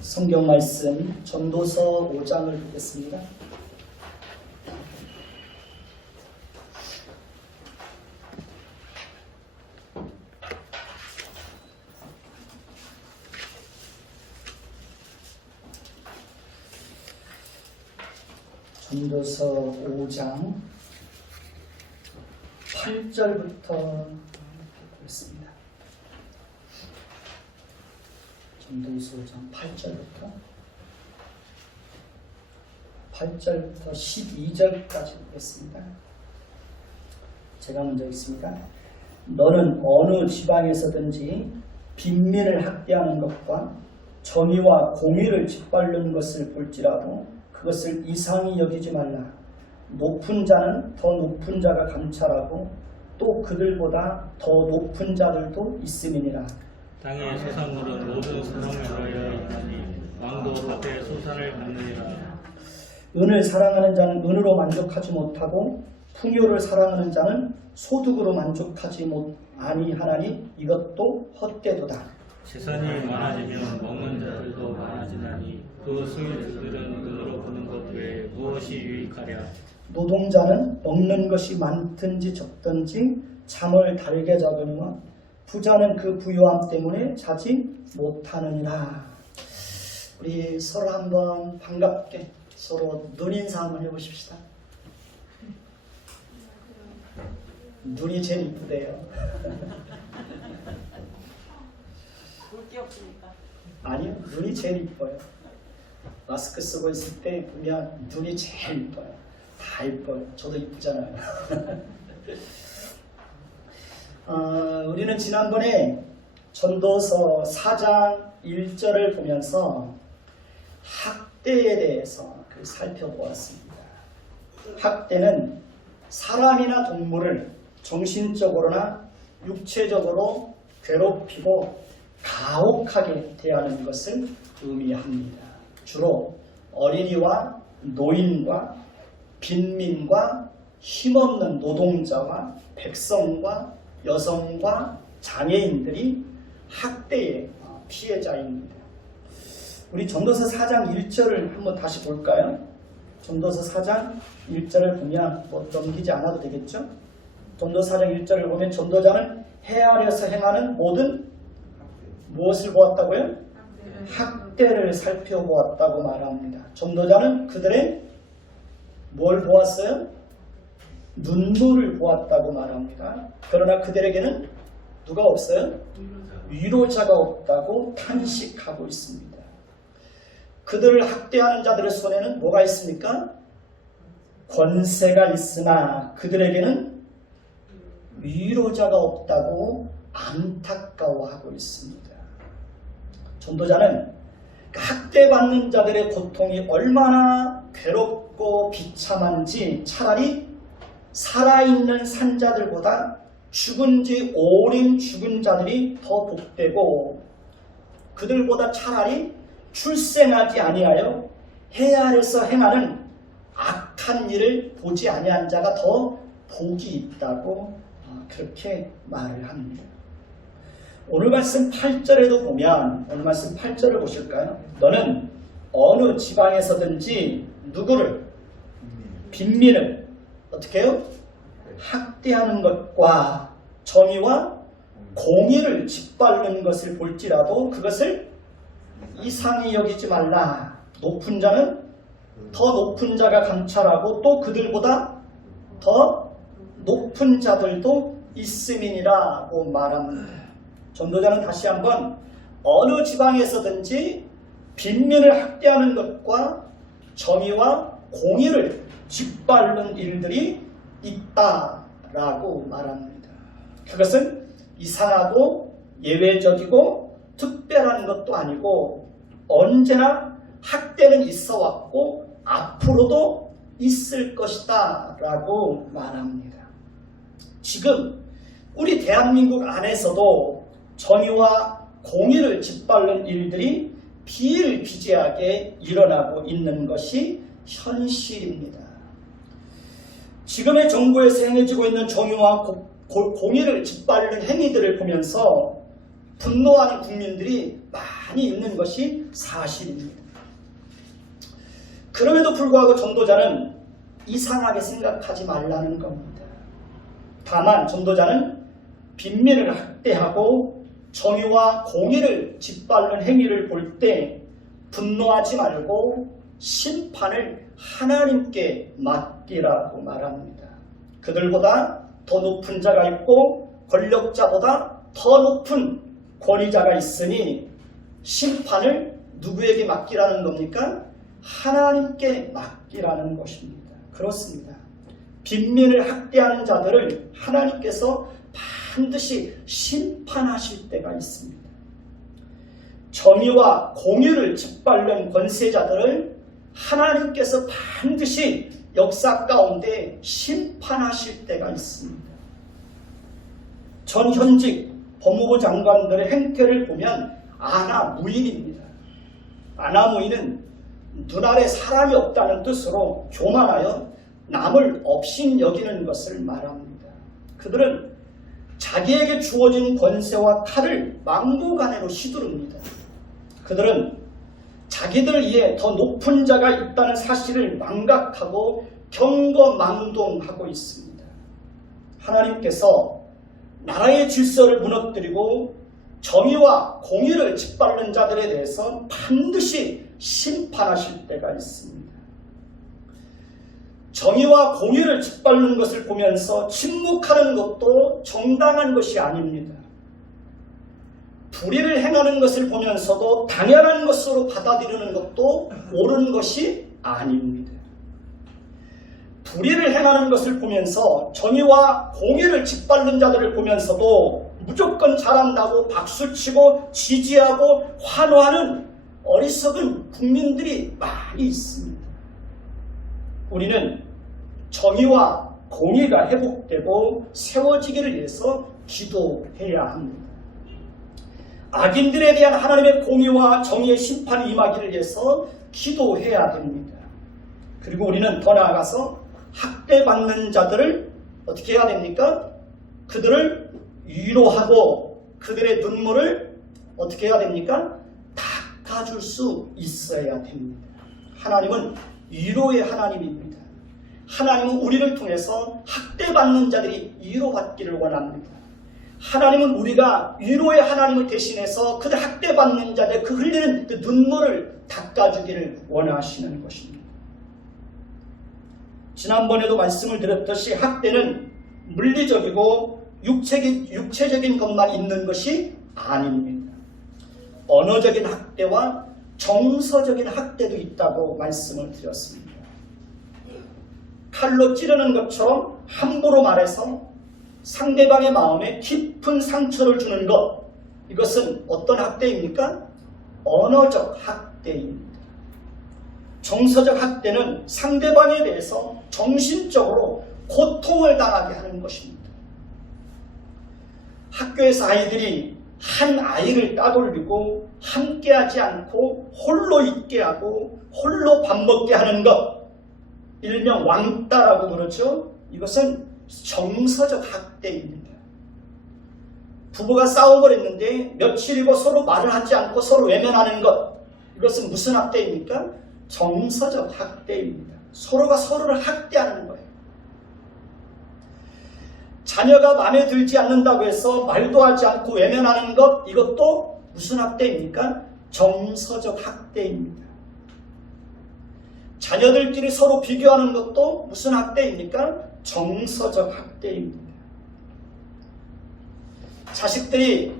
성경 말씀 전도서 5장을 보겠습니다. 전도서 5장 8절부터 보겠습니다. 전도서 5장 8절부터 12절까지 보겠습니다. 제가 먼저 읽습니다. 너는 어느 지방에서든지 빈민을 학대하는 것과 정의와 공의를 짓밟는 것을 볼지라도 그것을 이상히 여기지 말라. 높은 자는 더 높은 자가 감찰하고 또 그들보다 더 높은 자들도 있음이니라. 땅의 세상물은 모든 사람을 위하여 있나니 왕도 앞에 소산을 받느니라. 은을 사랑하는 자는 은으로 만족하지 못하고 풍요를 사랑하는 자는 소득으로 만족하지 아니하나니 이것도 헛되도다. 재산이 많아지면 먹는 자들도 많아지나니 그 소유주들은 눈으로 보는 것 외에 무엇이 유익하랴. 노동자는 먹는 것이 많든지 적든지 잠을 달게 자거니와 부자는 그 부유함 때문에 자지 못하느니라. 우리 서로 한번 반갑게 서로 눈인사 한번 해보십시다. 눈이 제일 이쁘대요. 볼 게 없으니까. 아니요, 눈이 제일 이뻐요. 마스크 쓰고 있을 때 보면 눈이 제일 이뻐요. 다 이뻐요. 저도 이쁘잖아요. 우리는 지난번에 전도서 4장 1절을 보면서 학대에 대해서 살펴보았습니다. 학대는 사람이나 동물을 정신적으로나 육체적으로 괴롭히고 가혹하게 대하는 것을 의미합니다. 주로 어린이와 노인과 빈민과 힘없는 노동자와 백성과 여성과 장애인들이 학대의 피해자입니다. 우리 전도서 4장 1절을 한번 다시 볼까요? 전도서 4장 1절을 보면 넘기지 않아도 되겠죠? 전도서 4장 1절을 보면 전도자는 헤아려서 행하는 모든 무엇을 보았다고요? 학대를 살펴보았다고 말합니다. 전도자는 그들의 뭘 보았어요? 눈물을 보았다고 말합니다. 그러나 그들에게는 누가 없어요? 위로자가 없다고 탄식하고 있습니다. 그들을 학대하는 자들의 손에는 뭐가 있습니까? 권세가 있으나 그들에게는 위로자가 없다고 안타까워하고 있습니다. 전도자는 학대받는 자들의 고통이 얼마나 괴롭고 비참한지 차라리 살아있는 산자들보다 죽은 지 오랜 죽은 자들이 더 복되고 그들보다 차라리 출생하지 아니하여 해 아래서 행하는 악한 일을 보지 아니한 자가 더 복이 있다고 그렇게 말을 합니다. 오늘 말씀 8절에도 보면 오늘 말씀 8절을 보실까요? 너는 어느 지방에서든지 누구를 빈민을 어떻게 해요? 학대하는 것과 정의와 공의를 짓밟는 것을 볼지라도 그것을 이상히 여기지 말라. 높은 자는 더 높은 자가 감찰하고 또 그들보다 더 높은 자들도 있음이니라고 말합니다. 전도자는 다시 한번 어느 지방에서든지 빈민을 학대하는 것과 정의와 공의를 짓밟는 일들이 있다라고 말합니다. 그것은 이상하고 예외적이고 특별한 것도 아니고 언제나 학대는 있어 왔고 앞으로도 있을 것이다 라고 말합니다. 지금 우리 대한민국 안에서도 정의와 공의를 짓밟는 일들이 비일비재하게 일어나고 있는 것이 현실입니다. 지금의 정부에서 행해지고 있는 정의와 공의를 짓밟는 행위들을 보면서 분노하는 국민들이 많이 있는 것이 사실입니다. 그럼에도 불구하고 전도자는 이상하게 생각하지 말라는 겁니다. 다만 전도자는 빈민을 학대하고 정의와 공의를 짓밟는 행위를 볼 때 분노하지 말고 심판을 하나님께 맡기라고 말합니다. 그들보다 더 높은 자가 있고 권력자보다 더 높은 권위자가 있으니 심판을 누구에게 맡기라는 겁니까? 하나님께 맡기라는 것입니다. 그렇습니다. 빈민을 학대하는 자들을 하나님께서 반드시 심판하실 때가 있습니다. 정의와 공의를 짓밟는 권세자들을 하나님께서 반드시 역사 가운데 심판하실 때가 있습니다. 전 현직 법무부 장관들의 행태를 보면 아나무인입니다. 아나무인은 눈 아래 사람이 없다는 뜻으로 교만하여 남을 업신 여기는 것을 말합니다. 그들은 자기에게 주어진 권세와 칼을 막무가내로 휘두릅니다. 그들은 자기들 위에 더 높은 자가 있다는 사실을 망각하고 경거망동하고 있습니다. 하나님께서 나라의 질서를 무너뜨리고 정의와 공의를 짓밟는 자들에 대해서 반드시 심판하실 때가 있습니다. 정의와 공의를 짓밟는 것을 보면서 침묵하는 것도 정당한 것이 아닙니다. 불의를 행하는 것을 보면서도 당연한 것으로 받아들이는 것도 옳은 것이 아닙니다. 불의를 행하는 것을 보면서 정의와 공의를 짓밟는 자들을 보면서도 무조건 잘한다고 박수치고 지지하고 환호하는 어리석은 국민들이 많이 있습니다. 우리는 정의와 공의가 회복되고 세워지기를 위해서 기도해야 합니다. 악인들에 대한 하나님의 공의와 정의의 심판이 임하기를 위해서 기도해야 됩니다. 그리고 우리는 더 나아가서 학대받는 자들을 어떻게 해야 됩니까? 그들을 위로하고 그들의 눈물을 어떻게 해야 됩니까? 닦아줄 수 있어야 됩니다. 하나님은 위로의 하나님입니다. 하나님은 우리를 통해서 학대받는 자들이 위로받기를 원합니다. 하나님은 우리가 위로의 하나님을 대신해서 그들 학대받는 자들 그 흘리는 그 눈물을 닦아주기를 원하시는 것입니다. 지난번에도 말씀을 드렸듯이 학대는 물리적이고 육체적인 것만 있는 것이 아닙니다. 언어적인 학대와 정서적인 학대도 있다고 말씀을 드렸습니다. 칼로 찌르는 것처럼 함부로 말해서 상대방의 마음에 깊은 상처를 주는 것, 이것은 어떤 학대입니까? 언어적 학대입니다. 정서적 학대는 상대방에 대해서 정신적으로 고통을 당하게 하는 것입니다. 학교에서 아이들이 한 아이를 따돌리고 함께하지 않고 홀로 있게 하고 홀로 밥 먹게 하는 것, 일명 왕따라고 그러죠. 이것은 정서적 학대입니다. 부부가 싸움을 했는데 며칠이고 서로 말을 하지 않고 서로 외면하는 것, 이것은 무슨 학대입니까? 정서적 학대입니다. 서로가 서로를 학대하는 거예요. 자녀가 마음에 들지 않는다고 해서 말도 하지 않고 외면하는 것, 이것도 무슨 학대입니까? 정서적 학대입니다. 자녀들끼리 서로 비교하는 것도 무슨 학대입니까? 정서적 학대입니다. 자식들이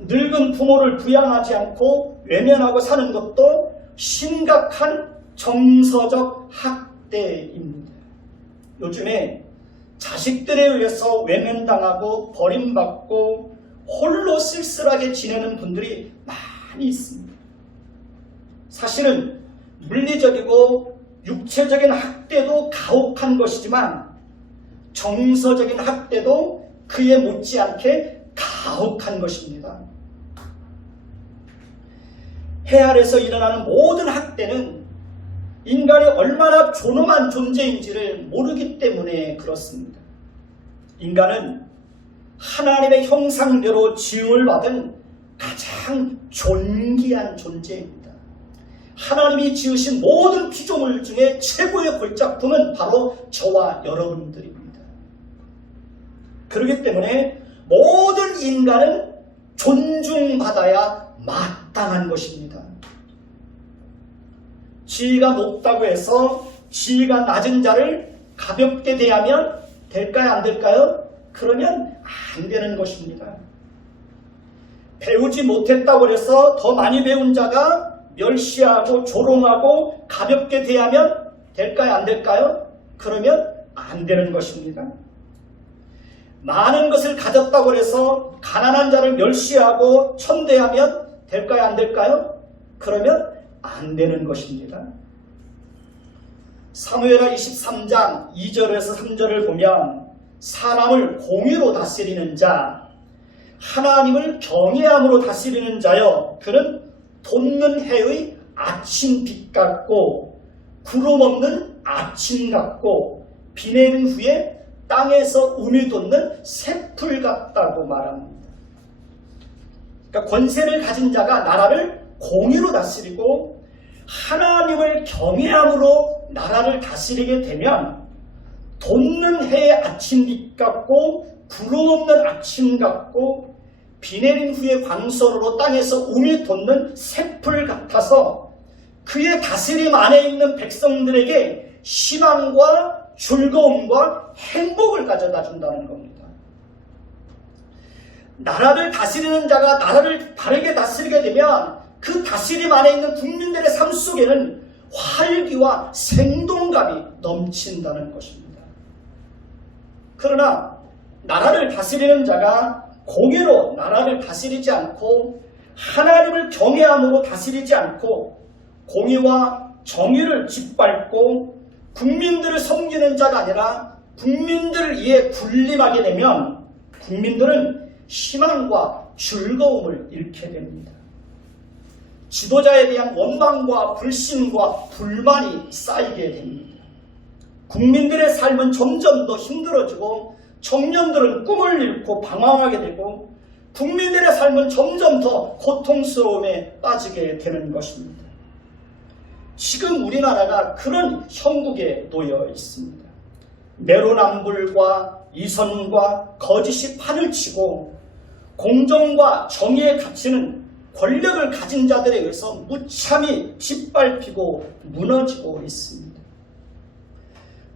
늙은 부모를 부양하지 않고 외면하고 사는 것도 심각한 정서적 학대입니다. 요즘에 자식들에 의해서 외면당하고 버림받고 홀로 쓸쓸하게 지내는 분들이 많이 있습니다. 사실은 물리적이고 육체적인 학대도 가혹한 것이지만 정서적인 학대도 그에 못지않게 가혹한 것입니다. 해 아래서 일어나는 모든 학대는 인간이 얼마나 존엄한 존재인지를 모르기 때문에 그렇습니다. 인간은 하나님의 형상대로 지음을 받은 가장 가장 존귀한 존재입니다. 하나님이 지으신 모든 피조물 중에 최고의 골작품은 바로 저와 여러분들입니다. 그렇기 때문에 모든 인간은 존중받아야 마땅한 것입니다. 지위가 높다고 해서 지위가 낮은 자를 가볍게 대하면 될까요? 안 될까요? 그러면 안 되는 것입니다. 배우지 못했다고 해서 더 많이 배운 자가 멸시하고 조롱하고 가볍게 대하면 될까요? 안 될까요? 그러면 안 되는 것입니다. 많은 것을 가졌다고 해서 가난한 자를 멸시하고 천대하면 될까요? 안 될까요? 그러면 안 되는 것입니다. 사무엘하 23장 2절에서 3절을 보면 사람을 공의로 다스리는 자, 하나님을 경외함으로 다스리는 자여, 그는 돋는 해의 아침 빛 같고 구름 없는 아침 같고 비 내린 후에 땅에서 우미 돋는 새풀 같다고 말합니다. 그러니까 권세를 가진 자가 나라를 공의로 다스리고 하나님을 경외함으로 나라를 다스리게 되면 돋는 해의 아침빛 같고 구름 없는 아침 같고 비 내린 후에 광선으로 땅에서 우미 돋는 새풀 같아서 그의 다스림 안에 있는 백성들에게 희망과 즐거움과 행복을 가져다 준다는 겁니다. 나라를 다스리는 자가 나라를 바르게 다스리게 되면 그 다스림 안에 있는 국민들의 삶 속에는 활기와 생동감이 넘친다는 것입니다. 그러나 나라를 다스리는 자가 공의로 나라를 다스리지 않고 하나님을 경외함으로 다스리지 않고 공의와 정의를 짓밟고 국민들을 섬기는 자가 아니라 국민들을 위해 군림하게 되면 국민들은 희망과 즐거움을 잃게 됩니다. 지도자에 대한 원망과 불신과 불만이 쌓이게 됩니다. 국민들의 삶은 점점 더 힘들어지고 청년들은 꿈을 잃고 방황하게 되고 국민들의 삶은 점점 더 고통스러움에 빠지게 되는 것입니다. 지금 우리나라가 그런 형국에 놓여 있습니다. 내로남불과 이선과 거짓이 판을 치고 공정과 정의의 가치는 권력을 가진 자들에 의해서 무참히 짓밟히고 무너지고 있습니다.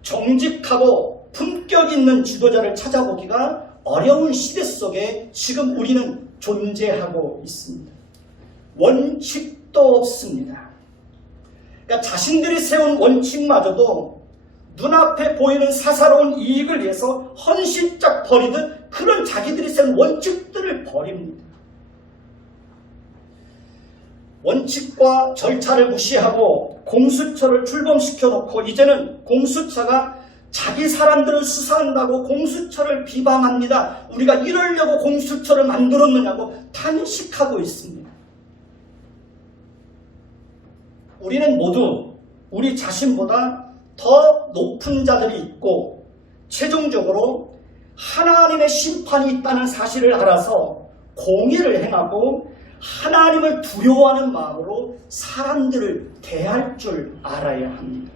정직하고 품격 있는 지도자를 찾아보기가 어려운 시대 속에 지금 우리는 존재하고 있습니다. 원칙도 없습니다. 그러니까 자신들이 세운 원칙마저도 눈앞에 보이는 사사로운 이익을 위해서 헌신짝 버리듯 그런 자기들이 세운 원칙들을 버립니다. 원칙과 절차를 무시하고 공수처를 출범시켜 놓고 이제는 공수처가 자기 사람들을 수사한다고 공수처를 비방합니다. 우리가 이러려고 공수처를 만들었느냐고 탄식하고 있습니다. 우리는 모두 우리 자신보다 더 높은 자들이 있고 최종적으로 하나님의 심판이 있다는 사실을 알아서 공의를 행하고 하나님을 두려워하는 마음으로 사람들을 대할 줄 알아야 합니다.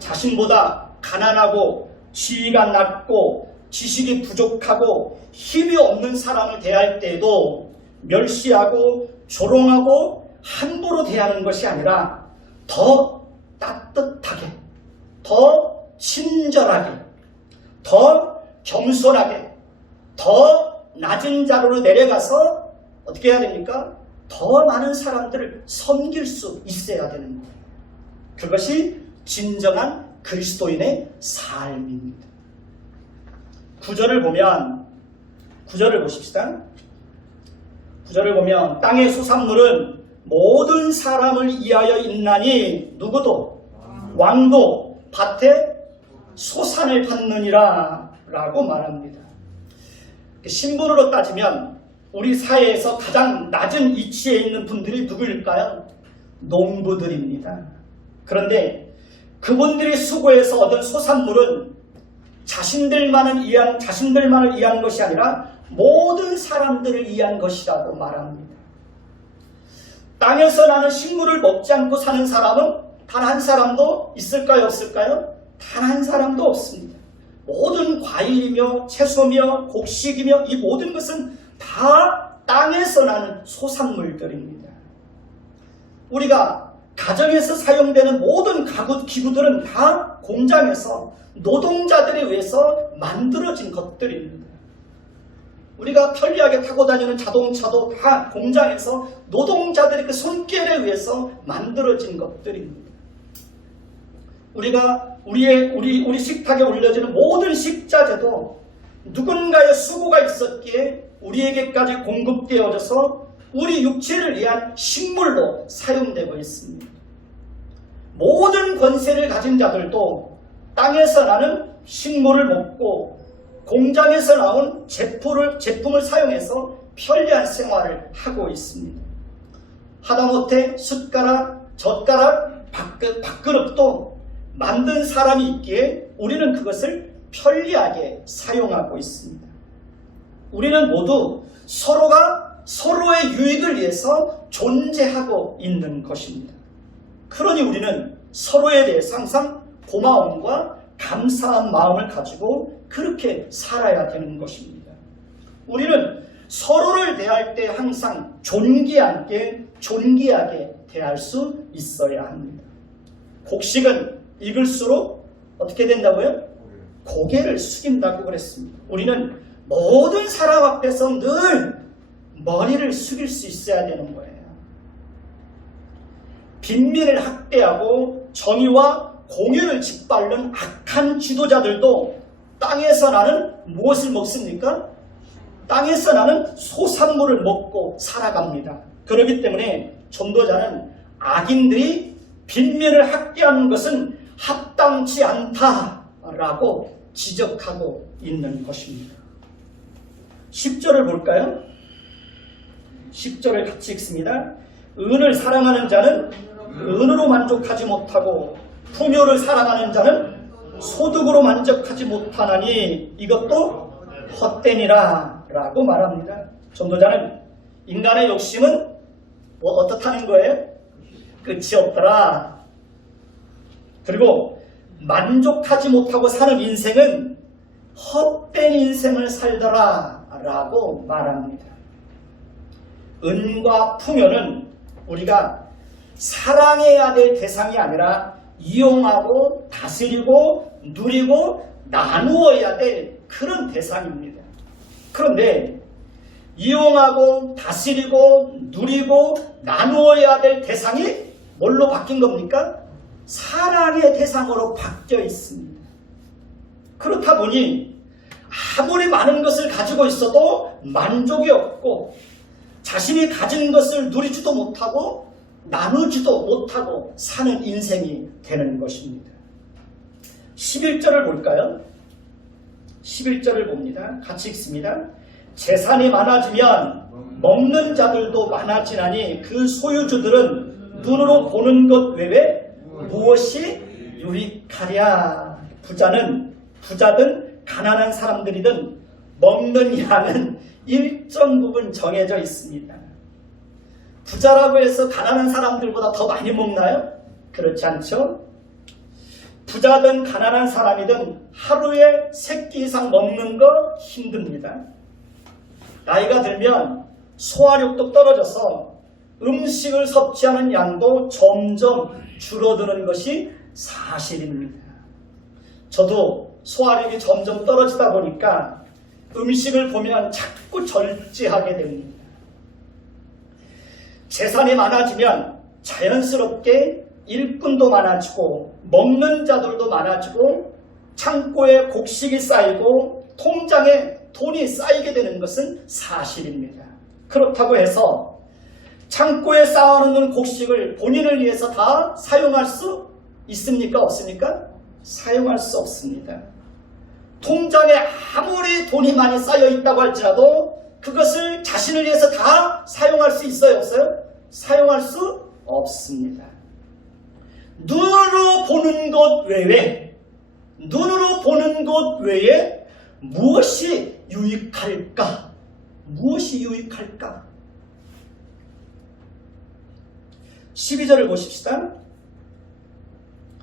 자신보다 가난하고 지위가 낮고 지식이 부족하고 힘이 없는 사람을 대할 때에도 멸시하고 조롱하고 함부로 대하는 것이 아니라 더 따뜻하게, 더 친절하게, 더 겸손하게, 더 낮은 자리로 내려가서 어떻게 해야 됩니까? 더 많은 사람들을 섬길 수 있어야 되는 거예요. 그것이 진정한 그리스도인의 삶입니다. 구절을 보십시다. 구절을 보면 땅의 소산물은 모든 사람을 위하여 있나니 누구도 왕도 밭에 소산을 받느니라 라고 말합니다. 신분으로 따지면 우리 사회에서 가장 낮은 위치에 있는 분들이 누구일까요? 농부들입니다. 그런데 그분들이 수고해서 얻은 소산물은 자신들만을 위한 것이 아니라 모든 사람들을 위한 것이라고 말합니다. 땅에서 나는 식물을 먹지 않고 사는 사람은 단 한 사람도 있을까요? 없을까요? 단 한 사람도 없습니다. 모든 과일이며 채소며 곡식이며 이 모든 것은 다 땅에서 나는 소산물들입니다. 우리가 가정에서 사용되는 모든 가구 기구들은 다 공장에서 노동자들에 의해서 만들어진 것들입니다. 우리가 편리하게 타고 다니는 자동차도 다 공장에서 노동자들의 그 손길에 의해서 만들어진 것들입니다. 우리 식탁에 올려지는 모든 식자재도 누군가의 수고가 있었기에 우리에게까지 공급되어져서 우리 육체를 위한 식물로 사용되고 있습니다. 모든 권세를 가진 자들도 땅에서 나는 식물을 먹고 공장에서 나온 제품을 사용해서 편리한 생활을 하고 있습니다. 하다못해 숟가락, 젓가락, 밥그릇도 만든 사람이 있기에 우리는 그것을 편리하게 사용하고 있습니다. 우리는 모두 서로가 서로의 유익을 위해서 존재하고 있는 것입니다. 그러니 우리는 서로에 대해서 항상 고마움과 감사한 마음을 가지고 그렇게 살아야 되는 것입니다. 우리는 서로를 대할 때 항상 존귀하게 대할 수 있어야 합니다. 곡식은 익을수록 어떻게 된다고요? 고개를 숙인다고 그랬습니다. 우리는 모든 사람 앞에서 늘 머리를 숙일 수 있어야 되는 거예요. 빈민을 학대하고 정의와 공의를 짓밟는 악한 지도자들도 땅에서 나는 무엇을 먹습니까? 땅에서 나는 소산물을 먹고 살아갑니다. 그렇기 때문에 전도자는 악인들이 빈민을 학대하는 것은 합당치 않다라고 지적하고 있는 것입니다. 10절을 볼까요? 10절을 같이 읽습니다. 은을 사랑하는 자는 은으로 만족하지 못하고 풍요를 사랑하는 자는 소득으로 만족하지 못하나니 이것도 헛되니라 라고 말합니다. 전도자는 인간의 욕심은 어떻다는 거예요? 끝이 없더라. 그리고 만족하지 못하고 사는 인생은 헛된 인생을 살더라 라고 말합니다. 은과 풍요는 우리가 사랑해야 될 대상이 아니라 이용하고 다스리고 누리고 나누어야 될 그런 대상입니다. 그런데 이용하고 다스리고 누리고 나누어야 될 대상이 뭘로 바뀐 겁니까? 사랑의 대상으로 바뀌어 있습니다. 그렇다 보니 아무리 많은 것을 가지고 있어도 만족이 없고 자신이 가진 것을 누리지도 못하고 나누지도 못하고 사는 인생이 되는 것입니다. 11절을 볼까요? 11절을 봅니다. 같이 읽습니다. 재산이 많아지면 먹는 자들도 많아지나니 그 소유주들은 눈으로 보는 것 외에 무엇이 유익하랴. 부자든 가난한 사람들이든 먹는 양은 일정 부분 정해져 있습니다. 부자라고 해서 가난한 사람들보다 더 많이 먹나요? 그렇지 않죠? 부자든 가난한 사람이든 하루에 3끼 이상 먹는 거 힘듭니다. 나이가 들면 소화력도 떨어져서 음식을 섭취하는 양도 점점 줄어드는 것이 사실입니다. 저도 소화력이 점점 떨어지다 보니까 음식을 보면 자꾸 절제하게 됩니다. 재산이 많아지면 자연스럽게 일꾼도 많아지고 먹는 자들도 많아지고 창고에 곡식이 쌓이고 통장에 돈이 쌓이게 되는 것은 사실입니다. 그렇다고 해서 창고에 쌓아놓는 곡식을 본인을 위해서 다 사용할 수 있습니까? 없습니까? 사용할 수 없습니다. 통장에 아무리 돈이 많이 쌓여 있다고 할지라도 그것을 자신을 위해서 다 사용할 수 있어요? 없어요? 사용할 수 없습니다. 눈으로 보는 것 외에 무엇이 유익할까? 무엇이 유익할까? 12절을 보십시다.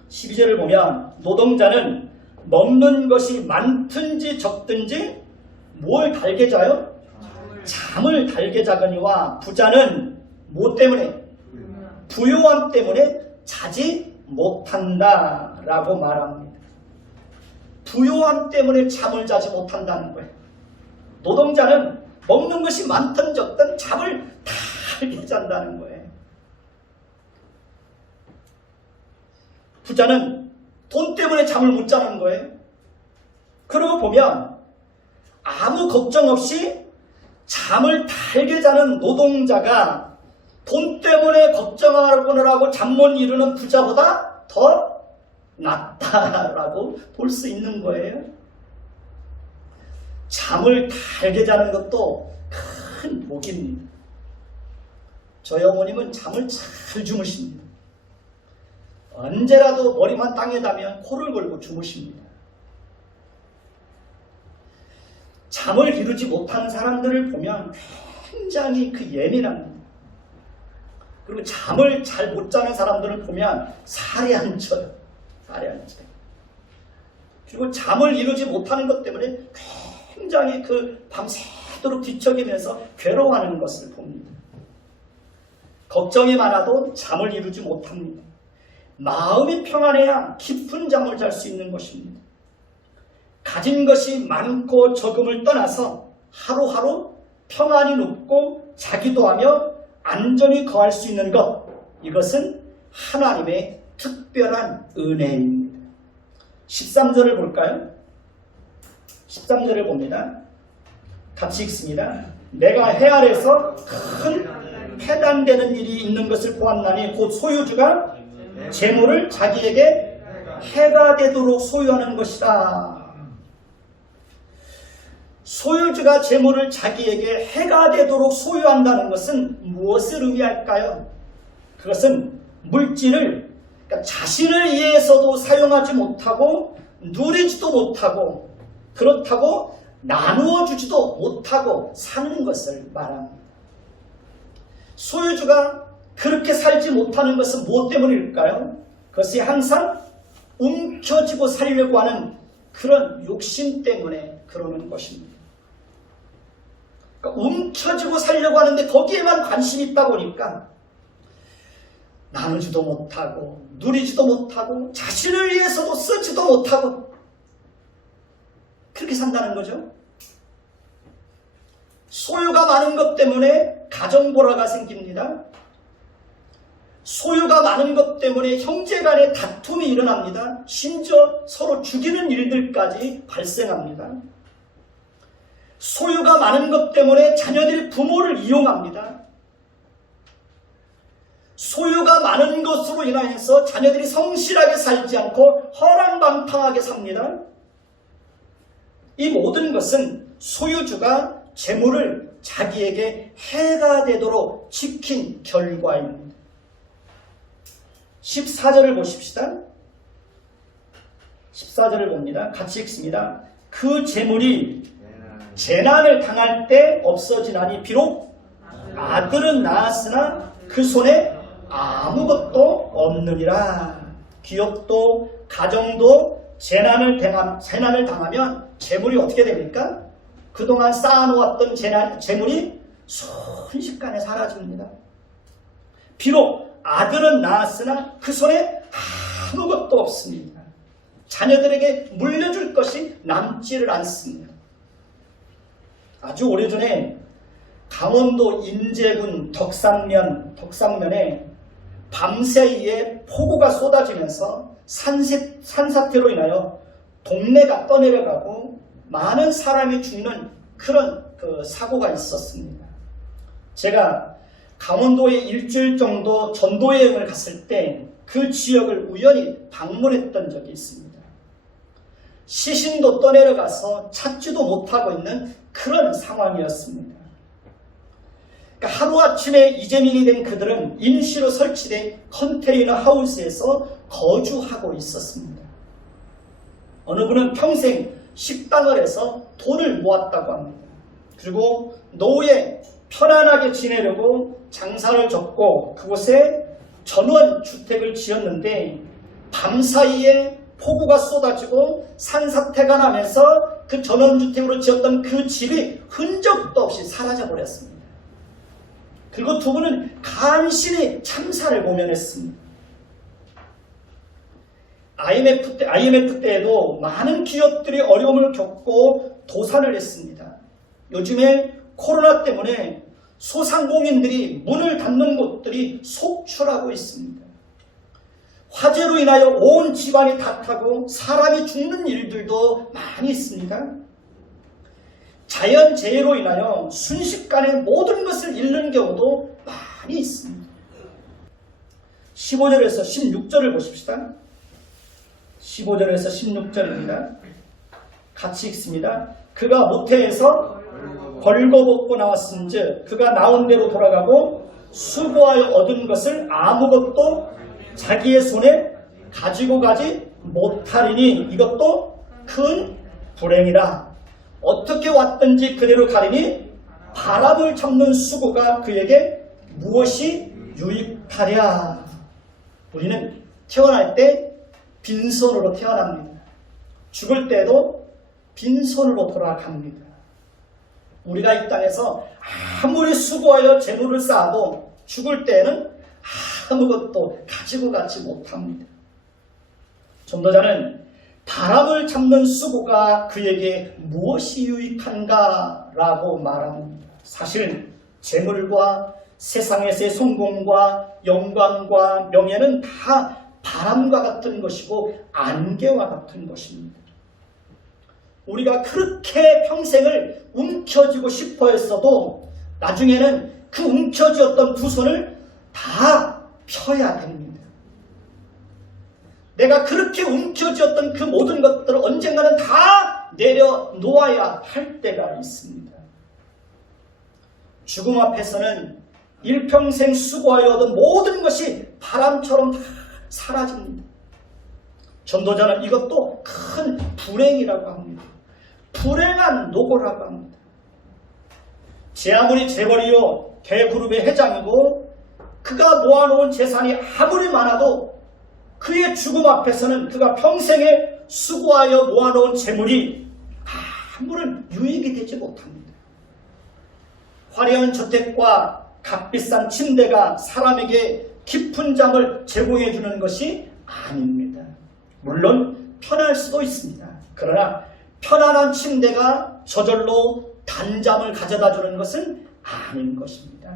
12절을 보면 노동자는 먹는 것이 많든지 적든지 뭘 달게 자요? 잠을 달게 자거니와 부자는 뭐 때문에? 부요함 때문에 자지 못한다라고 말합니다. 부요함 때문에 잠을 자지 못한다는 거예요. 노동자는 먹는 것이 많든 적든 잠을 달게 잔다는 거예요. 부자는 돈 때문에 잠을 못 자는 거예요. 그러고 보면 아무 걱정 없이 잠을 달게 자는 노동자가 돈 때문에 걱정하고 잠 못 이루는 부자보다 더 낫다라고 볼 수 있는 거예요. 잠을 달게 자는 것도 큰 복입니다. 저희 어머님은 잠을 잘 주무십니다. 언제라도 머리만 땅에 닿으면 코를 걸고 주무십니다. 잠을 이루지 못하는 사람들을 보면 굉장히 예민합니다. 그리고 잠을 잘 못 자는 사람들을 보면 살이 안 쪄요. 살이 안 쪄요. 그리고 잠을 이루지 못하는 것 때문에 굉장히 밤새도록 뒤척이면서 괴로워하는 것을 봅니다. 걱정이 많아도 잠을 이루지 못합니다. 마음이 평안해야 깊은 잠을 잘 수 있는 것입니다. 가진 것이 많고 적음을 떠나서 하루하루 평안히 눕고 자기도 하며 안전히 거할 수 있는 것, 이것은 하나님의 특별한 은혜입니다. 13절을 볼까요? 13절을 봅니다. 같이 읽습니다. 내가 해 아래서 큰 패단되는 일이 있는 것을 보았나니 곧 소유주가 재물을 자기에게 해가 되도록 소유하는 것이다. 소유주가 재물을 자기에게 해가 되도록 소유한다는 것은 무엇을 의미할까요? 그것은 물질을 자신을 위해서도 사용하지 못하고 누리지도 못하고 그렇다고 나누어 주지도 못하고 사는 것을 말합니다. 소유주가 그렇게 살지 못하는 것은 무엇 때문일까요? 그것이 항상 움켜쥐고 살려고 하는 그런 욕심 때문에 그러는 것입니다. 그러니까 움켜쥐고 살려고 하는데 거기에만 관심이 있다 보니까 나누지도 못하고 누리지도 못하고 자신을 위해서도 쓰지도 못하고 그렇게 산다는 거죠. 소유가 많은 것 때문에 가정불화가 생깁니다. 소유가 많은 것 때문에 형제간의 다툼이 일어납니다. 심지어 서로 죽이는 일들까지 발생합니다. 소유가 많은 것 때문에 자녀들이 부모를 이용합니다. 소유가 많은 것으로 인하여서 자녀들이 성실하게 살지 않고 허랑방탕하게 삽니다. 이 모든 것은 소유주가 재물을 자기에게 해가 되도록 지킨 결과입니다. 14절을 보십시다. 14절을 봅니다. 같이 읽습니다. 그 재물이 재난을 당할 때 없어지나니 비록 아들은 낳았으나 그 손에 아무것도 없느니라. 기업도 가정도 재난을 당하면 재물이 어떻게 됩니까? 그동안 쌓아놓았던 재물이 순식간에 사라집니다. 비록 아들은 낳았으나 그 손에 아무것도 없습니다. 자녀들에게 물려줄 것이 남지를 않습니다. 아주 오래전에 강원도 인제군 덕상면에 밤새이에 폭우가 쏟아지면서 산사태로 인하여 동네가 떠내려가고 많은 사람이 죽는 그런 사고가 있었습니다. 제가 강원도에 일주일 정도 전도 여행을 갔을 때 그 지역을 우연히 방문했던 적이 있습니다. 시신도 떠내려가서 찾지도 못하고 있는 그런 상황이었습니다. 그러니까 하루아침에 이재민이 된 그들은 임시로 설치된 컨테이너 하우스에서 거주하고 있었습니다. 어느 분은 평생 식당을 해서 돈을 모았다고 합니다. 그리고 노후에 편안하게 지내려고 장사를 접고 그곳에 전원주택을 지었는데 밤사이에 폭우가 쏟아지고 산사태가 나면서 그 전원주택으로 지었던 그 집이 흔적도 없이 사라져버렸습니다. 그리고 두 분은 간신히 참사를 모면했습니다. IMF 때에도 많은 기업들이 어려움을 겪고 도산을 했습니다. 요즘에 코로나 때문에 소상공인들이 문을 닫는 곳들이 속출하고 있습니다. 화재로 인하여 온 집안이 다 타고 사람이 죽는 일들도 많이 있습니다. 자연재해로 인하여 순식간에 모든 것을 잃는 경우도 많이 있습니다. 15절에서 16절을 보십시다. 15절에서 16절입니다. 같이 읽습니다. 그가 모태에서 벌거벗고 나왔은즉 그가 나온 대로 돌아가고 수고하여 얻은 것을 아무것도 자기의 손에 가지고 가지 못하리니 이것도 큰 불행이라. 어떻게 왔든지 그대로 가리니 바람을 잡는 수고가 그에게 무엇이 유익하랴. 우리는 태어날 때 빈손으로 태어납니다. 죽을 때도 빈손으로 돌아갑니다. 우리가 이 땅에서 아무리 수고하여 재물을 쌓아도 죽을 때는 아무것도 가지고 가지 못합니다. 전도자는 바람을 잡는 수고가 그에게 무엇이 유익한가 라고 말합니다. 사실 재물과 세상에서의 성공과 영광과 명예는 다 바람과 같은 것이고 안개와 같은 것입니다. 우리가 그렇게 평생을 움켜쥐고 싶어 했어도 나중에는 그 움켜쥐었던 두 손을 다 펴야 됩니다. 내가 그렇게 움켜쥐었던 그 모든 것들을 언젠가는 다 내려놓아야 할 때가 있습니다. 죽음 앞에서는 일평생 수고하여 얻은 모든 것이 바람처럼 다 사라집니다. 전도자는 이것도 큰 불행이라고 합니다. 불행한 노고라고 합니다. 제 아무리 재벌이요 대그룹의 회장이고 그가 모아놓은 재산이 아무리 많아도 그의 죽음 앞에서는 그가 평생에 수고하여 모아놓은 재물이 아무런 유익이 되지 못합니다. 화려한 저택과 값비싼 침대가 사람에게 깊은 잠을 제공해 주는 것이 아닙니다. 물론 편할 수도 있습니다. 그러나 편안한 침대가 저절로 단잠을 가져다 주는 것은 아닌 것입니다.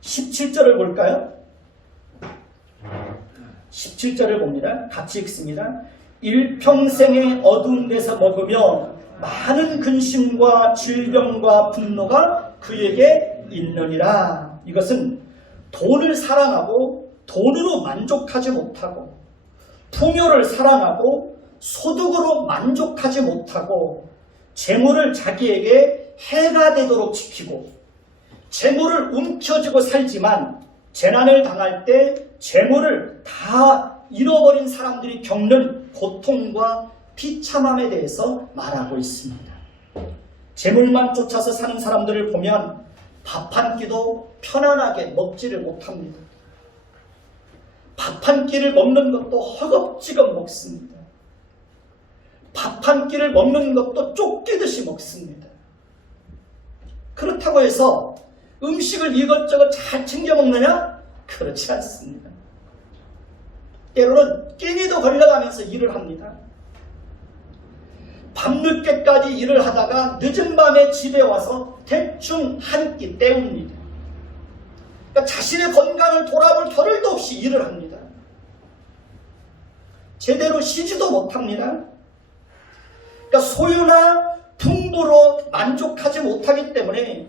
17절을 볼까요? 17절을 봅니다. 같이 읽습니다. 일평생의 어두운 데서 먹으며 많은 근심과 질병과 분노가 그에게 있느니라. 이것은 돈을 사랑하고 돈으로 만족하지 못하고 풍요를 사랑하고 소득으로 만족하지 못하고 재물을 자기에게 해가 되도록 지키고 재물을 움켜쥐고 살지만 재난을 당할 때 재물을 다 잃어버린 사람들이 겪는 고통과 비참함에 대해서 말하고 있습니다. 재물만 쫓아서 사는 사람들을 보면 밥 한 끼도 편안하게 먹지를 못합니다. 밥 한 끼를 먹는 것도 허겁지겁 먹습니다. 밥 한 끼를 먹는 것도 쫓기듯이 먹습니다. 그렇다고 해서 음식을 이것저것 잘 챙겨 먹느냐? 그렇지 않습니다. 때로는 끼니도 걸려가면서 일을 합니다. 밤늦게까지 일을 하다가 늦은 밤에 집에 와서 대충 한 끼 때웁니다. 그러니까 자신의 건강을 돌아볼 겨를도 없이 일을 합니다. 제대로 쉬지도 못합니다. 그러니까 소유나 풍부로 만족하지 못하기 때문에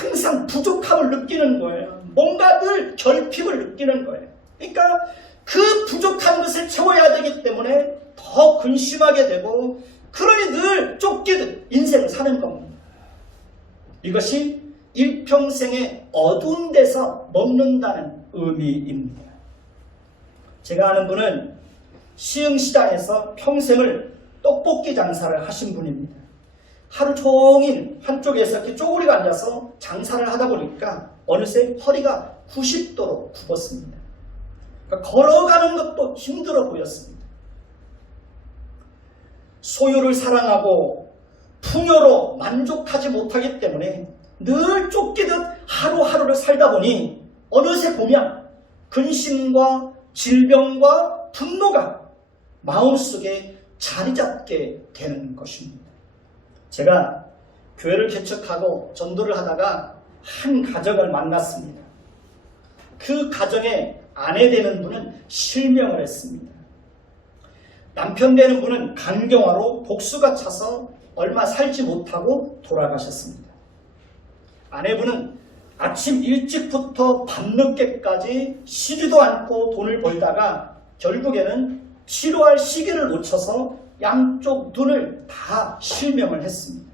항상 부족함을 느끼는 거예요. 뭔가 늘 결핍을 느끼는 거예요. 그러니까 그 부족한 것을 채워야 되기 때문에 더 근심하게 되고 그러니 늘 쫓기듯 인생을 사는 겁니다. 이것이 일평생의 어두운 데서 먹는다는 의미입니다. 제가 아는 분은 시흥시장에서 평생을 떡볶이 장사를 하신 분입니다. 하루 종일 한쪽에서 이렇게 쪼그리고 앉아서 장사를 하다 보니까 어느새 허리가 90도로 굽었습니다. 그러니까 걸어가는 것도 힘들어 보였습니다. 소유를 사랑하고 풍요로 만족하지 못하기 때문에 늘 쫓기듯 하루하루를 살다 보니 어느새 보면 근심과 질병과 분노가 마음속에 자리 잡게 되는 것입니다. 제가 교회를 개척하고 전도를 하다가 한 가정을 만났습니다. 그 가정의 아내 되는 분은 실명을 했습니다. 남편 되는 분은 간경화로 복수가 차서 얼마 살지 못하고 돌아가셨습니다. 아내분은 아침 일찍부터 밤늦게까지 쉬지도 않고 돈을 벌다가 결국에는 치료할 시기를 놓쳐서 양쪽 눈을 다 실명을 했습니다.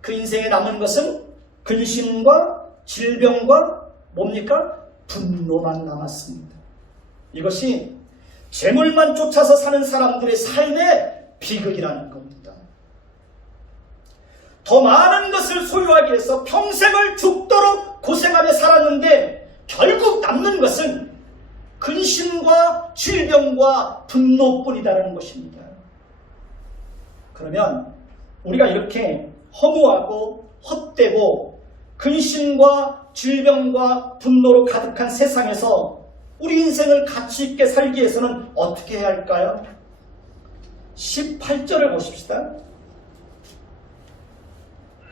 그 인생에 남은 것은 근심과 질병과 뭡니까? 분노만 남았습니다. 이것이 재물만 쫓아서 사는 사람들의 삶의 비극이라는 겁니다. 더 많은 것을 소유하기 위해서 평생을 죽도록 고생하며 살았는데 결국 남는 것은 근심과 질병과 분노뿐이라는 것입니다. 그러면 우리가 이렇게 허무하고 헛되고 근심과 질병과 분노로 가득한 세상에서 우리 인생을 가치 있게 살기 위해서는 어떻게 해야 할까요? 18절을 보십시다.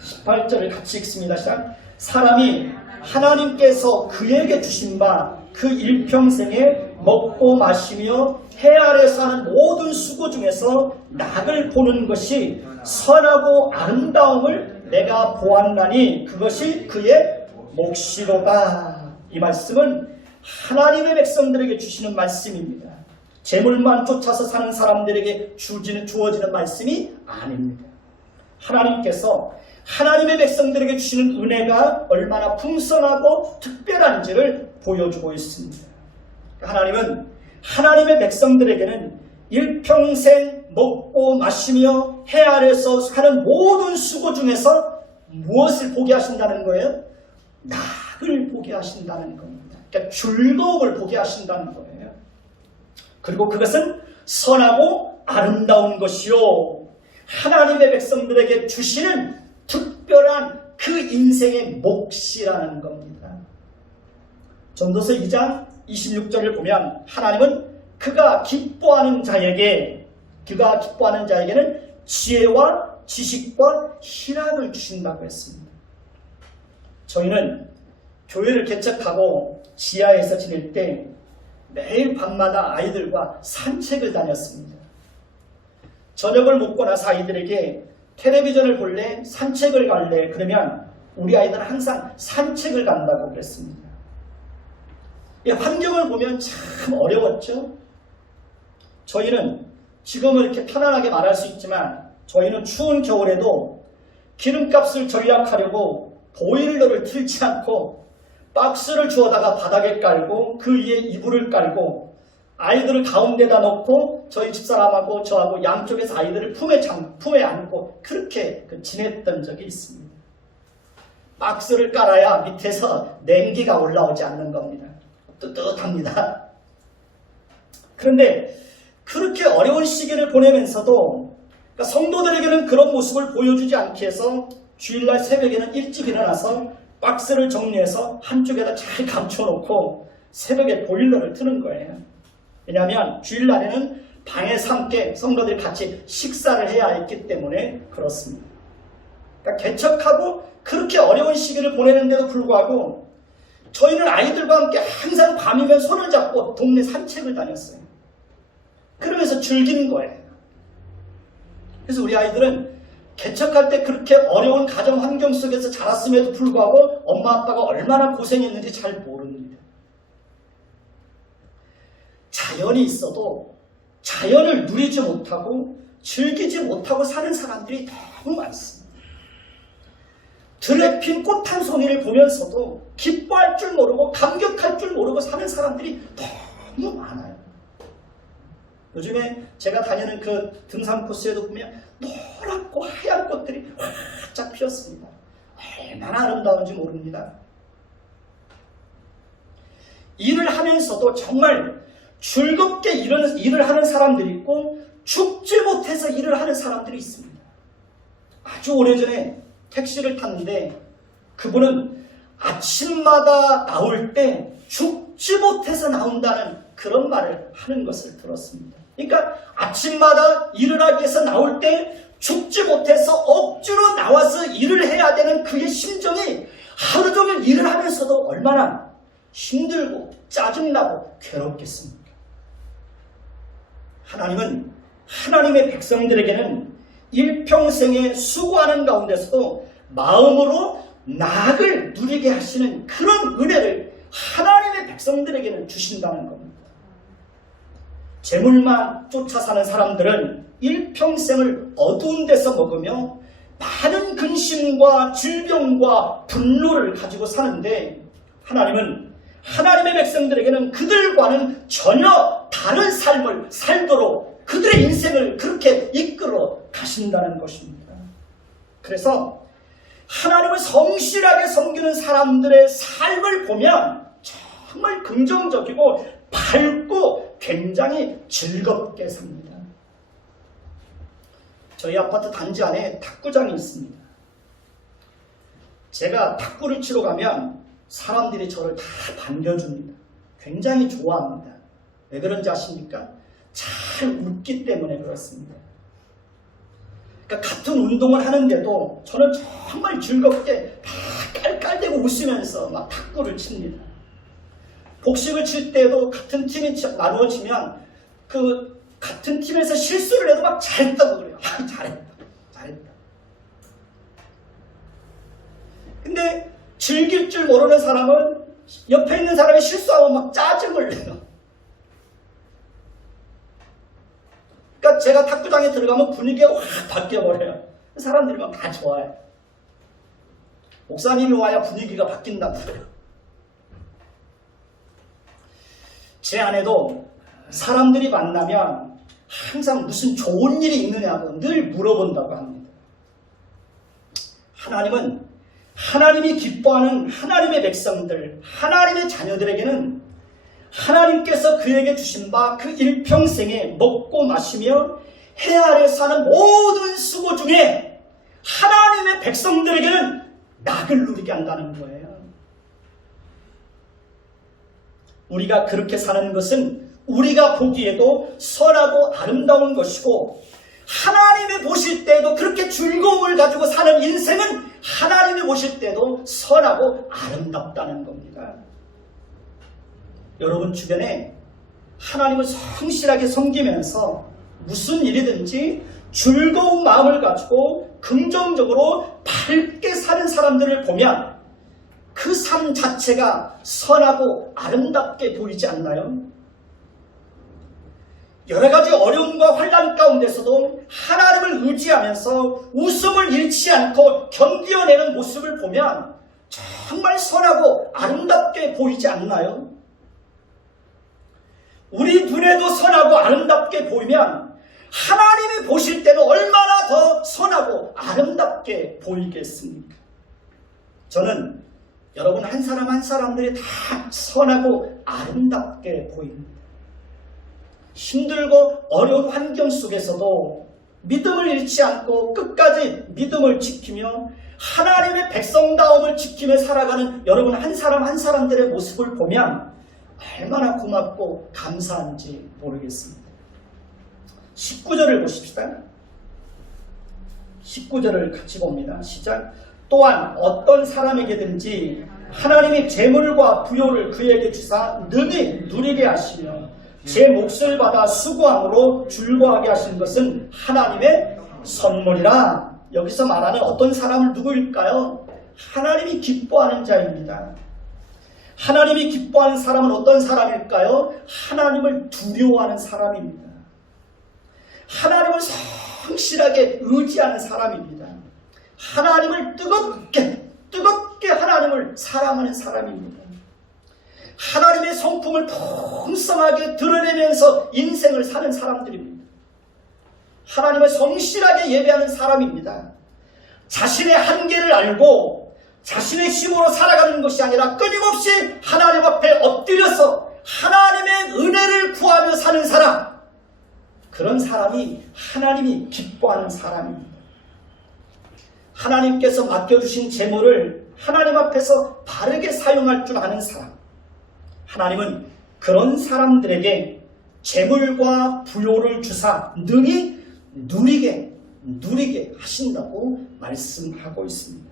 18절을 같이 읽습니다. 시작. 사람이 하나님께서 그에게 주신 바 그 일평생에 먹고 마시며 해 아래서 하는 모든 수고 중에서 낙을 보는 것이 선하고 아름다움을 내가 보았나니 그것이 그의 몫이로다. 이 말씀은 하나님의 백성들에게 주시는 말씀입니다. 재물만 쫓아서 사는 사람들에게 주어지는 말씀이 아닙니다. 하나님께서 하나님의 백성들에게 주시는 은혜가 얼마나 풍성하고 특별한지를 보여주고 있습니다. 하나님은 하나님의 백성들에게는 일평생 먹고 마시며 해 아래서 하는 모든 수고 중에서 무엇을 보게 하신다는 거예요? 낙을 보게 하신다는 겁니다. 그러니까 즐거움을 보게 하신다는 거예요. 그리고 그것은 선하고 아름다운 것이요 하나님의 백성들에게 주시는 특별한 그 인생의 몫이라는 겁니다. 전도서 2장 26절을 보면 하나님은 그가 기뻐하는 자에게는 지혜와 지식과 희락을 주신다고 했습니다. 저희는 교회를 개척하고 지하에서 지낼 때 매일 밤마다 아이들과 산책을 다녔습니다. 저녁을 먹고 나서 아이들에게 텔레비전을 볼래? 산책을 갈래? 그러면 우리 아이들은 항상 산책을 간다고 그랬습니다. 이 환경을 보면 참 어려웠죠. 저희는 지금은 이렇게 편안하게 말할 수 있지만 저희는 추운 겨울에도 기름값을 절약하려고 보일러를 틀지 않고 박스를 주워다가 바닥에 깔고 그 위에 이불을 깔고 아이들을 가운데다 놓고 저희 집사람하고 저하고 양쪽에서 아이들을 품에 안고 그렇게 지냈던 적이 있습니다. 박스를 깔아야 밑에서 냉기가 올라오지 않는 겁니다. 뜨뜻합니다. 그런데 그렇게 어려운 시기를 보내면서도 그러니까 성도들에게는 그런 모습을 보여주지 않기 위해서 주일날 새벽에는 일찍 일어나서 박스를 정리해서 한쪽에다 잘 감춰놓고 새벽에 보일러를 트는 거예요. 왜냐하면 주일날에는 방에서 함께 성도들이 같이 식사를 해야 했기 때문에 그렇습니다. 그러니까 개척하고 그렇게 어려운 시기를 보내는데도 불구하고 저희는 아이들과 함께 항상 밤이면 손을 잡고 동네 산책을 다녔어요. 그러면서 즐기는 거예요. 그래서 우리 아이들은 개척할 때 그렇게 어려운 가정 환경 속에서 자랐음에도 불구하고 엄마 아빠가 얼마나 고생했는지 잘 모릅니다. 자연이 있어도 자연을 누리지 못하고 즐기지 못하고 사는 사람들이 너무 많습니다. 들에 핀 꽃 한 송이를 보면서도 기뻐할 줄 모르고 감격할 줄 모르고 사는 사람들이 너무 많아요. 요즘에 제가 다니는 그 등산 코스에도 보면 노랗고 하얀 꽃들이 활짝 피었습니다. 얼마나 아름다운지 모릅니다. 일을 하면서도 정말 즐겁게 일을 하는 사람들이 있고 죽지 못해서 일을 하는 사람들이 있습니다. 아주 오래전에 택시를 탔는데 그분은 아침마다 나올 때 죽지 못해서 나온다는 그런 말을 하는 것을 들었습니다. 그러니까 아침마다 일을 하기 위해서 나올 때 죽지 못해서 억지로 나와서 일을 해야 되는 그의 심정이 하루 종일 일을 하면서도 얼마나 힘들고 짜증나고 괴롭겠습니까? 하나님은 하나님의 백성들에게는 일평생에 수고하는 가운데서도 마음으로 낙을 누리게 하시는 그런 은혜를 하나님의 백성들에게는 주신다는 겁니다. 재물만 쫓아 사는 사람들은 일평생을 어두운 데서 먹으며 많은 근심과 질병과 분노를 가지고 사는데 하나님은 하나님의 백성들에게는 그들과는 전혀 다른 삶을 살도록 그들의 인생을 그렇게 이끌어 가신다는 것입니다. 그래서 하나님을 성실하게 섬기는 사람들의 삶을 보면 정말 긍정적이고 밝고 굉장히 즐겁게 삽니다. 저희 아파트 단지 안에 탁구장이 있습니다. 제가 탁구를 치러 가면 사람들이 저를 다 반겨줍니다. 굉장히 좋아합니다. 왜 그런지 아십니까? 잘 웃기 때문에 그렇습니다. 그러니까 같은 운동을 하는데도 저는 정말 즐겁게 막 깔깔대고 웃으면서 막 탁구를 칩니다. 복식을 칠 때도 같은 팀이 나누어지면 그 같은 팀에서 실수를 해도 막 잘했다고 그래요. 아, 잘했다. 근데 즐길 줄 모르는 사람은 옆에 있는 사람이 실수하면 막 짜증을 내요. 그러니까 제가 탁구장에 들어가면 분위기가 확 바뀌어버려요. 사람들이 막 다 좋아해요. 목사님이 와야 분위기가 바뀐다고 그래요. 제 아내도 사람들이 만나면 항상 무슨 좋은 일이 있느냐고 늘 물어본다고 합니다. 하나님은 하나님이 기뻐하는 하나님의 백성들, 하나님의 자녀들에게는 하나님께서 그에게 주신 바 그 일평생에 먹고 마시며 해 아래 사는 모든 수고 중에 하나님의 백성들에게는 낙을 누리게 한다는 거예요. 우리가 그렇게 사는 것은 우리가 보기에도 선하고 아름다운 것이고 하나님이 보실 때도 그렇게 즐거움을 가지고 사는 인생은 하나님이 보실 때도 선하고 아름답다는 겁니다. 여러분 주변에 하나님을 성실하게 섬기면서 무슨 일이든지 즐거운 마음을 가지고 긍정적으로 밝게 사는 사람들을 보면 그 삶 자체가 선하고 아름답게 보이지 않나요? 여러 가지 어려움과 환난 가운데서도 하나님을 의지하면서 웃음을 잃지 않고 견뎌내는 모습을 보면 정말 선하고 아름답게 보이지 않나요? 우리 눈에도 선하고 아름답게 보이면 하나님이 보실 때는 얼마나 더 선하고 아름답게 보이겠습니까? 저는 여러분 한 사람 한 사람들이 다 선하고 아름답게 보입니다. 힘들고 어려운 환경 속에서도 믿음을 잃지 않고 끝까지 믿음을 지키며 하나님의 백성다움을 지키며 살아가는 여러분 한 사람 한 사람들의 모습을 보면 얼마나 고맙고 감사한지 모르겠습니다. 19절을 보십시다. 19절을 같이 봅니다. 시작. 또한 어떤 사람에게든지 하나님이 재물과 부요를 그에게 주사 능히 누리게 하시며 제 몫을 받아 수고함으로 즐거워하게 하신 것은 하나님의 선물이라. 여기서 말하는 어떤 사람은 누구일까요? 하나님이 기뻐하는 자입니다. 하나님이 기뻐하는 사람은 어떤 사람일까요? 하나님을 두려워하는 사람입니다. 하나님을 성실하게 의지하는 사람입니다. 하나님을 뜨겁게 하나님을 사랑하는 사람입니다. 하나님의 성품을 풍성하게 드러내면서 인생을 사는 사람들입니다. 하나님을 성실하게 예배하는 사람입니다. 자신의 한계를 알고 자신의 힘으로 살아가는 것이 아니라 끊임없이 하나님 앞에 엎드려서 하나님의 은혜를 구하며 사는 사람, 그런 사람이 하나님이 기뻐하는 사람입니다. 하나님께서 맡겨주신 재물을 하나님 앞에서 바르게 사용할 줄 아는 사람, 하나님은 그런 사람들에게 재물과 부요를 주사 능히 누리게 하신다고 말씀하고 있습니다.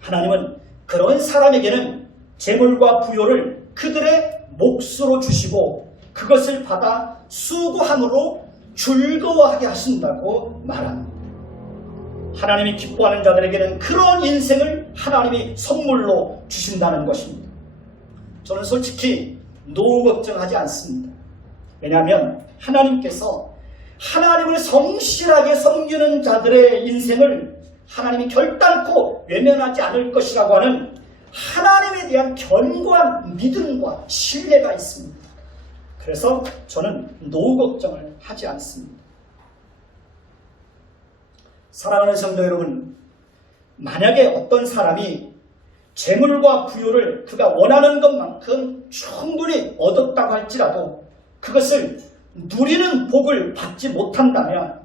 하나님은 그런 사람에게는 재물과 부요를 그들의 몫으로 주시고 그것을 받아 수고함으로 즐거워하게 하신다고 말합니다. 하나님이 기뻐하는 자들에게는 그런 인생을 하나님이 선물로 주신다는 것입니다. 저는 솔직히 노후 걱정하지 않습니다. 왜냐하면 하나님께서 하나님을 성실하게 섬기는 자들의 인생을 하나님이 결단코 외면하지 않을 것이라고 하는 하나님에 대한 견고한 믿음과 신뢰가 있습니다. 그래서 저는 노후 걱정을 하지 않습니다. 사랑하는 성도 여러분, 만약에 어떤 사람이 재물과 부요를 그가 원하는 것만큼 충분히 얻었다고 할지라도 그것을 누리는 복을 받지 못한다면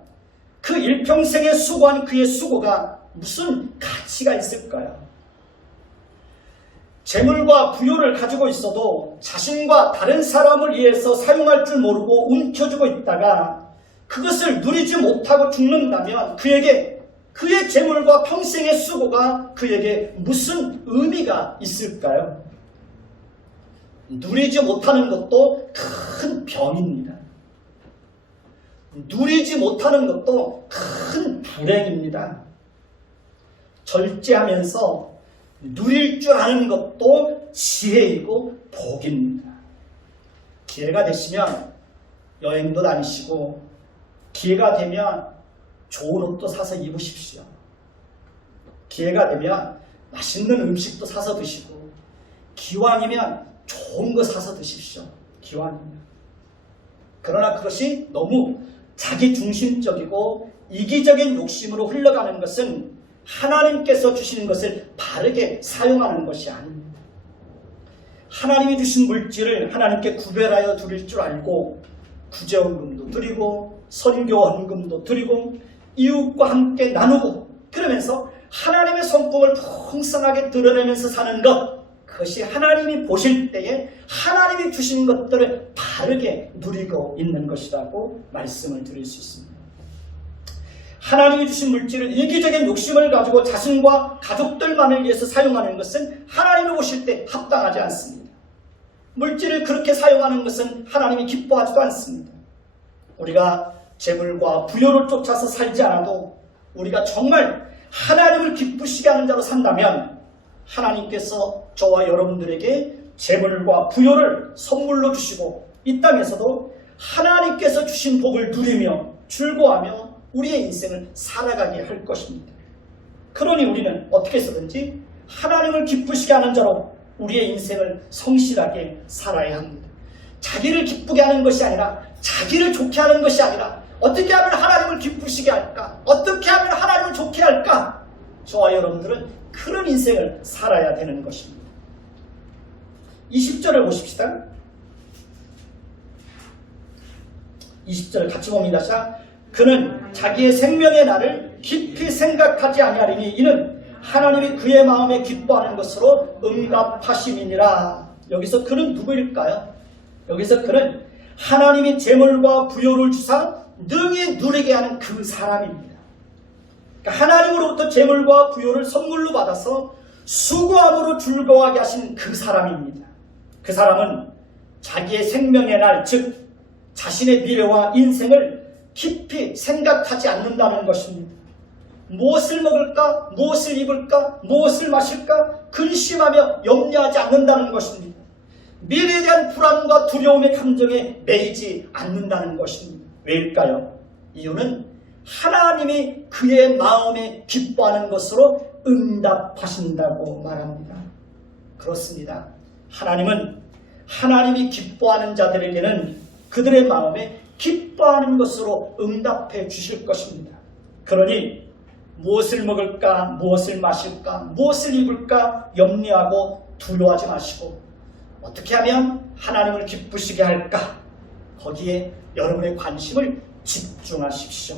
그 일평생에 수고한 그의 수고가 무슨 가치가 있을까요? 재물과 부요를 가지고 있어도 자신과 다른 사람을 위해서 사용할 줄 모르고 움켜쥐고 있다가 그것을 누리지 못하고 죽는다면 그의 재물과 평생의 수고가 그에게 무슨 의미가 있을까요? 누리지 못하는 것도 큰 병입니다. 누리지 못하는 것도 큰 불행입니다. 절제하면서 누릴 줄 아는 것도 지혜이고 복입니다. 기회가 되시면 여행도 다니시고 기회가 되면 좋은 옷도 사서 입으십시오. 기회가 되면 맛있는 음식도 사서 드시고 기왕이면 좋은 거 사서 드십시오. 기왕이면. 그러나 그것이 너무 자기중심적이고 이기적인 욕심으로 흘러가는 것은 하나님께서 주시는 것을 바르게 사용하는 것이 아닙니다. 하나님이 주신 물질을 하나님께 구별하여 드릴 줄 알고 구제헌금도 드리고 선교헌금도 드리고 이웃과 함께 나누고 그러면서 하나님의 성품을 풍성하게 드러내면서 사는 것, 그것이 하나님이 보실 때에 하나님이 주신 것들을 바르게 누리고 있는 것이라고 말씀을 드릴 수 있습니다. 하나님이 주신 물질을 이기적인 욕심을 가지고 자신과 가족들만을 위해서 사용하는 것은 하나님이 보실 때 합당하지 않습니다. 물질을 그렇게 사용하는 것은 하나님이 기뻐하지도 않습니다. 우리가 재물과 부요를 쫓아서 살지 않아도 우리가 정말 하나님을 기쁘시게 하는 자로 산다면 하나님께서 저와 여러분들에게 재물과 부요를 선물로 주시고 이 땅에서도 하나님께서 주신 복을 누리며 즐거워하며 우리의 인생을 살아가게 할 것입니다. 그러니 우리는 어떻게 해서든지 하나님을 기쁘시게 하는 자로 우리의 인생을 성실하게 살아야 합니다. 자기를 기쁘게 하는 것이 아니라 자기를 좋게 하는 것이 아니라 어떻게 하면 하나님을 기쁘시게 할까? 어떻게 하면 하나님을 좋게 할까? 저와 여러분들은 그런 인생을 살아야 되는 것입니다. 20절을 보십시다. 20절 같이 봅니다. 자, 그는 자기의 생명의 날을 깊이 생각하지 아니하리니 이는 하나님이 그의 마음에 기뻐하는 것으로 응답하심이니라. 여기서 그는 누구일까요? 여기서 그는 하나님이 재물과 부요를 주사 능히 누리게 하는 그 사람입니다. 그러니까 하나님으로부터 재물과 부요를 선물로 받아서 수고함으로 즐거워하게 하신 그 사람입니다. 그 사람은 자기의 생명의 날, 즉 자신의 미래와 인생을 깊이 생각하지 않는다는 것입니다. 무엇을 먹을까? 무엇을 입을까? 무엇을 마실까? 근심하며 염려하지 않는다는 것입니다. 미래에 대한 불안과 두려움의 감정에 매이지 않는다는 것입니다. 왜일까요? 이유는 하나님이 그의 마음에 기뻐하는 것으로 응답하신다고 말합니다. 그렇습니다. 하나님은 하나님이 기뻐하는 자들에게는 그들의 마음에 기뻐하는 것으로 응답해 주실 것입니다. 그러니 무엇을 먹을까, 무엇을 마실까, 무엇을 입을까 염려하고 두려워하지 마시고 어떻게 하면 하나님을 기쁘시게 할까? 거기에 여러분의 관심을 집중하십시오.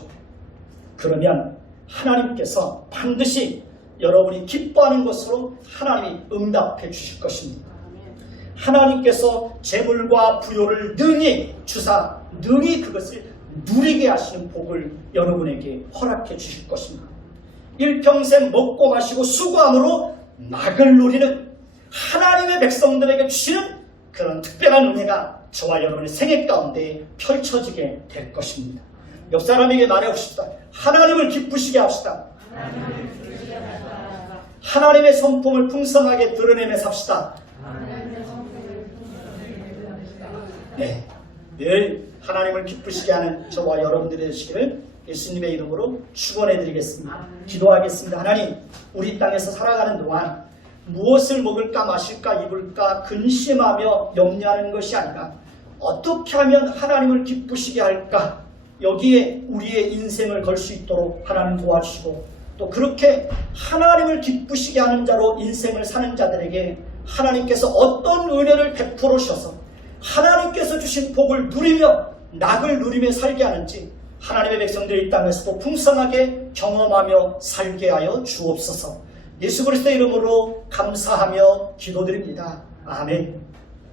그러면 하나님께서 반드시 여러분이 기뻐하는 것으로 하나님이 응답해 주실 것입니다. 하나님께서 재물과 부요를 능히 주사 능히 그것을 누리게 하시는 복을 여러분에게 허락해 주실 것입니다. 일평생 먹고 마시고 수고함으로 낙을 누리는 하나님의 백성들에게 주시는 그런 특별한 은혜가 저와 여러분의 생애 가운데 펼쳐지게 될 것입니다. 옆 사람에게 말해봅시다. 하나님을 기쁘시게 합시다. 하나님의 성품을 풍성하게 드러내며 삽시다. 네, 늘 하나님을 기쁘시게 하는 저와 여러분들이 되시기를 예수님의 이름으로 축원해 드리겠습니다. 기도하겠습니다. 하나님, 우리 땅에서 살아가는 동안 무엇을 먹을까 마실까 입을까 근심하며 염려하는 것이 아니라 어떻게 하면 하나님을 기쁘시게 할까, 여기에 우리의 인생을 걸 수 있도록 하나님 도와주시고, 또 그렇게 하나님을 기쁘시게 하는 자로 인생을 사는 자들에게 하나님께서 어떤 은혜를 베풀어 주셔서 하나님께서 주신 복을 누리며 낙을 누리며 살게 하는지 하나님의 백성들이 이 땅에서도 풍성하게 경험하며 살게 하여 주옵소서. 예수 그리스도의 이름으로 감사하며 기도드립니다. 아멘.